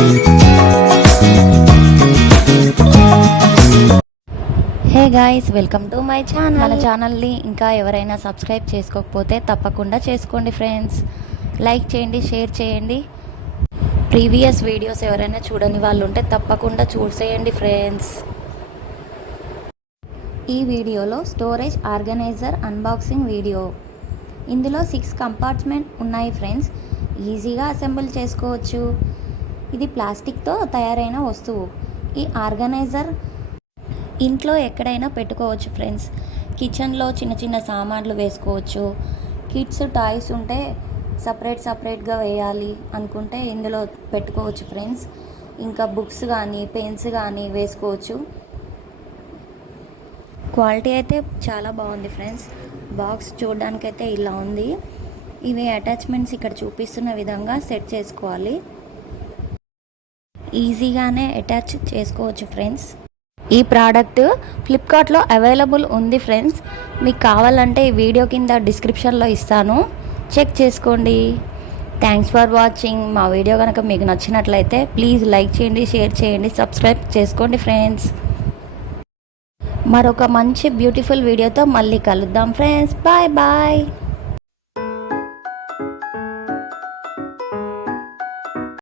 Hey guys, welcome to my channel. మన ఛానల్ని ఇంకా ఎవరైనా సబ్స్క్రైబ్ చేసుకోకపోతే తప్పకుండా చేసుకోండి ఫ్రెండ్స్. లైక్ చేయండి, షేర్ చేయండి. ప్రీవియస్ వీడియోస్ ఎవరైనా చూడని వాళ్ళు ఉంటే తప్పకుండా చూసేయండి ఫ్రెండ్స్. ఈ వీడియోలో స్టోరేజ్ ఆర్గనైజర్ అన్బాక్సింగ్ వీడియో. ఇందులో 6 కంపార్ట్మెంట్ ఉన్నాయి ఫ్రెండ్స్. ఈజీగా అసెంబుల్ చేసుకోవచ్చు. ఇది ప్లాస్టిక్తో తయారైన వస్తువు. ఈ ఆర్గనైజర్ ఇంట్లో ఎక్కడైనా పెట్టుకోవచ్చు ఫ్రెండ్స్. కిచెన్లో చిన్న చిన్న సామాన్లు వేసుకోవచ్చు. కిడ్స్ టాయ్స్ ఉంటే సపరేట్గా వేయాలి అనుకుంటే ఇందులో పెట్టుకోవచ్చు ఫ్రెండ్స్. ఇంకా బుక్స్ కానీ పెన్స్ కానీ వేసుకోవచ్చు. క్వాలిటీ అయితే చాలా బాగుంది ఫ్రెండ్స్. బాక్స్ చూడడానికైతే ఇలా ఉంది. ఇవి అటాచ్మెంట్స్ ఇక్కడ చూపిస్తున్న విధంగా సెట్ చేసుకోవాలి. ఈజీగానే అటాచ్ చేసుకోవచ్చు ఫ్రెండ్స్. ఈ ప్రోడక్ట్ ఫ్లిప్కార్ట్లో అవైలబుల్ ఉంది ఫ్రెండ్స్. మీకు కావాలంటే ఈ వీడియో కింద డిస్క్రిప్షన్లో ఇస్తాను, చెక్ చేసుకోండి. Thanks for watching. మా వీడియో కనుక మీకు నచ్చినట్లయితే ప్లీజ్ లైక్ చేయండి, షేర్ చేయండి, సబ్స్క్రైబ్ చేసుకోండి ఫ్రెండ్స్. మరొక మంచి బ్యూటిఫుల్ వీడియోతో మళ్ళీ కలుద్దాం ఫ్రెండ్స్. Bye bye.